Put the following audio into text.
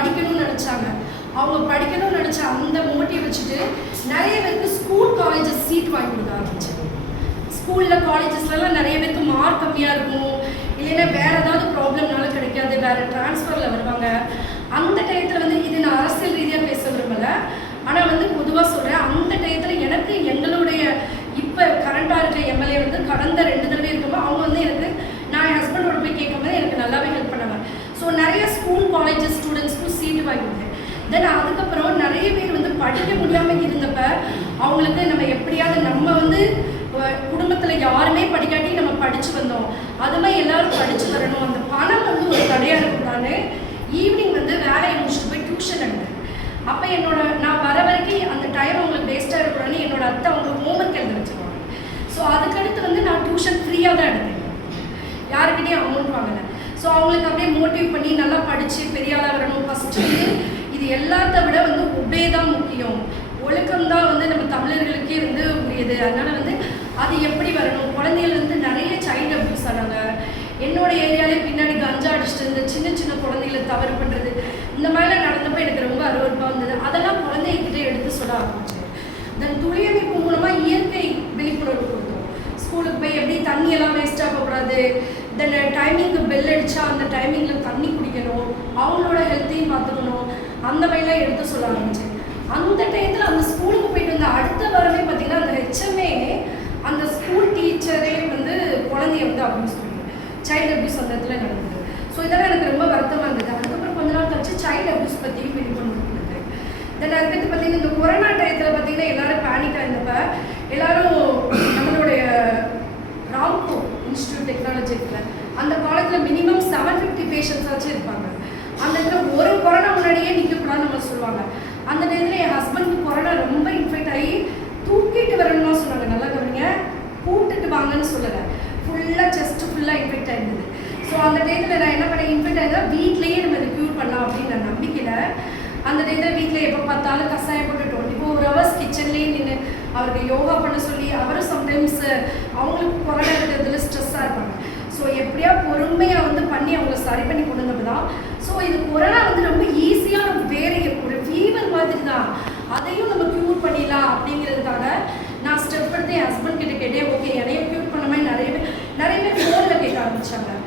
படிக்கணும்னு நினச்சாங்க. அவங்க படிக்கணும்னு நினச்ச அந்த மோட்டிவ் வச்சுட்டு நிறைய பேருக்கு ஸ்கூல் காலேஜஸ் சீட் வாங்கி கொடுக்க ஆரம்பிச்சாங்க. ஸ்கூலில் காலேஜஸ்லாம் நிறைய பேருக்கு மார்க் கம்மியாக இருக்கும், இல்லைன்னா வேறு ஏதாவது ப்ராப்ளம்னால கிடைக்காது, வேறு ட்ரான்ஸ்ஃபரில் வருவாங்க. அந்த டயத்தில் வந்து இது நான் அரசியல் ரீதியாக பேச விரும்பலை, ஆனால் வந்து பொதுவாக சொல்கிறேன். அந்த டயத்தில் எனக்கு எங்களுடைய இப்போ கரண்டாக இருக்க எம்எல்ஏ வந்து கடந்த 2 தடவை இருக்கும்போது அவங்க வந்து எனக்கு நான் என் ஹஸ்பண்டோட போய் கேட்கும்போது எனக்கு நல்லாவே ஹெல்ப் பண்ணாங்க. ஸோ நிறைய ஸ்கூல் காலேஜஸ் ஸ்டூடெண்ட்ஸ்க்கும் சீட்டு வாங்கியிருந்தேன். தென் அதுக்கப்புறம் நிறைய பேர் வந்து படிக்க முடியாமல் இருந்தப்ப அவங்களுக்கு நம்ம எப்படியாவது நம்ம வந்து குடும்பத்தில் யாருமே படிக்காட்டி நம்ம படித்து வந்தோம், அதுமாதிரி எல்லோரும் படித்து வரணும், அந்த பணம் வந்து ஒரு தடையாக இருக்கக்கூடாது. ஈவினிங் வந்து வேலையை முடிச்சுட்டு போய் டியூஷன் எடுத்தேன். அப்போ நான் வர வரைக்கும் அந்த டைம் அவங்களுக்கு வேஸ்ட்டாக இருக்கக்கூடாதுன்னு என்னோட அத்தை அவங்களுக்கு ஹோம்ஒர்க் எழுத வச்சுருவாங்க. ஸோ அதுக்கடுத்து வந்து நான் டியூஷன் ஃப்ரீயாக தான் எடுத்தேன், யாருக்கிட்டையும் அமௌண்ட் வாங்கலை. ஸோ அவங்களுக்கு அப்படியே மோட்டிவ் பண்ணி நல்லா படித்து பெரிய ஆளாக வரணும். ஃபஸ்ட்டு வந்து இது எல்லாத்த விட வந்து ஒபே தான் முக்கியம், ஒழுக்கம்தான் வந்து நம்ம தமிழர்களுக்கே வந்து உரியது. அதனால் வந்து அது எப்படி வரணும், குழந்தைகள் வந்து நிறைய சைல்டு அப்யூஸ் ஆனாங்க. என்னோட ஏரியாலே பின்னாடி கஞ்சா அடிச்சுட்டு இருந்த சின்ன சின்ன குழந்தைகளை தவறு பண்ணுறது, இந்த மாதிரிலாம் நடந்தப்போ எனக்கு ரொம்ப அருவருப்பாக இருந்தது. அதெல்லாம் குழந்தைகிட்ட எடுத்து சொல்ல ஆரம்பிச்சேன். தென் துளியமைப்பு மூலமாக இயற்கை விழிப்புணர்வு கொடுத்தோம். ஸ்கூலுக்கு போய் எப்படி தண்ணியெல்லாம் வேஸ்ட் ஆகக்கூடாது, தென் டைமிங்க்கு பெல் அடித்தா அந்த டைமிங்கில் தண்ணி குடிக்கணும், அவங்களோட ஹெல்த்தையும் பார்த்துக்கணும், அந்த மாதிரிலாம் எடுத்து சொல்ல ஆரம்பித்தேன். அந்த டயத்தில் அந்த ஸ்கூலுக்கு போயிட்டு வந்த அடுத்த வாரமே பார்த்திங்கன்னா அந்த ஹெச்எம்ஏ அந்த ஸ்கூல் டீச்சரே வந்து குழந்தைய வந்து அப்யூஸ் பண்ணுது, சைல்டு அப்யூஸ் அந்த இடத்துல நடந்தது. ஸோ இதெல்லாம் எனக்கு ரொம்ப வருத்தமாக இருந்தது. அதுக்கப்புறம் கொஞ்ச நாள் கழிச்சு சைல்டு அப்யூஸ் பற்றியும் விழிப்புணர்வு கொடுத்தேன். தென் அதுக்கடுத்து பார்த்திங்கன்னா இந்த கொரோனா டயத்தில் பார்த்திங்கன்னா எல்லோரும் பேனிக்காக இருந்தப்ப எல்லோரும் நம்மளுடைய ராம்கோ இன்ஸ்டியூட் டெக்னாலஜி இருக்குல்ல, அந்த காலத்தில் மினிமம் 750 பேஷண்ட்ஸ் ஆச்சும் இருப்பாங்க. அந்த இடத்துல ஒரு கொரோனா முன்னாடியே நிற்கக்கூடாதுன்னு நம்ம சொல்லுவாங்க. அந்த நேரத்தில் என் ஹஸ்பண்டுக்கு கொரோனா ரொம்ப இன்ஃபெக்ட் ஆகி தூக்கிட்டு வரணும்னு சொன்னாங்க. நல்லா கவனிங்க, கூப்பிட்டுட்டு வாங்கன்னு சொல்லலை, ஃபுல்லாக செஸ்ட்டு ஃபுல்லாக இன்ஃபெக்ட் ஆகிருந்தது. ஸோ அந்த டயத்தில் நான் என்ன பண்ணேன், இன்ஃபெக்ட் ஆகிருந்தா வீட்லேயே நம்ம இதை க்யூர் பண்ணலாம் அப்படின்னு நான் நம்பிக்கையில் அந்த டயத்தில் வீட்டில் எப்போ பார்த்தாலும் கஷாயம் போட்டு 24 hours கிச்சன்லேயே நின்று அவருக்கு யோகா பண்ண சொல்லி, அவரும் சம்டைம்ஸ் அவங்களுக்கு கொரோனா இருக்கிறதுல ஸ்ட்ரெஸ்ஸாக இருப்பாங்க. ஸோ எப்படியா பொறுமையாக வந்து பண்ணி அவங்கள சரி பண்ணி கொண்டு வந்தது தான். ஸோ இது கொரோனா வந்து ரொம்ப ஈஸியாக வேறு ஒரு ஃபீவர் மாதிரி தான், அதையும் நம்ம க்யூர் பண்ணிடலாம் அப்படிங்கிறதுக்காக நான் ஸ்டெப் எடுத்து என் ஹஸ்பண்ட் கிட்ட கேட்டேன். ஓகே, என்னைய க்யூர் பண்ண மாதிரி நிறைய பேர் ஃபோனில் கேட்க ஆரம்பித்தாங்க.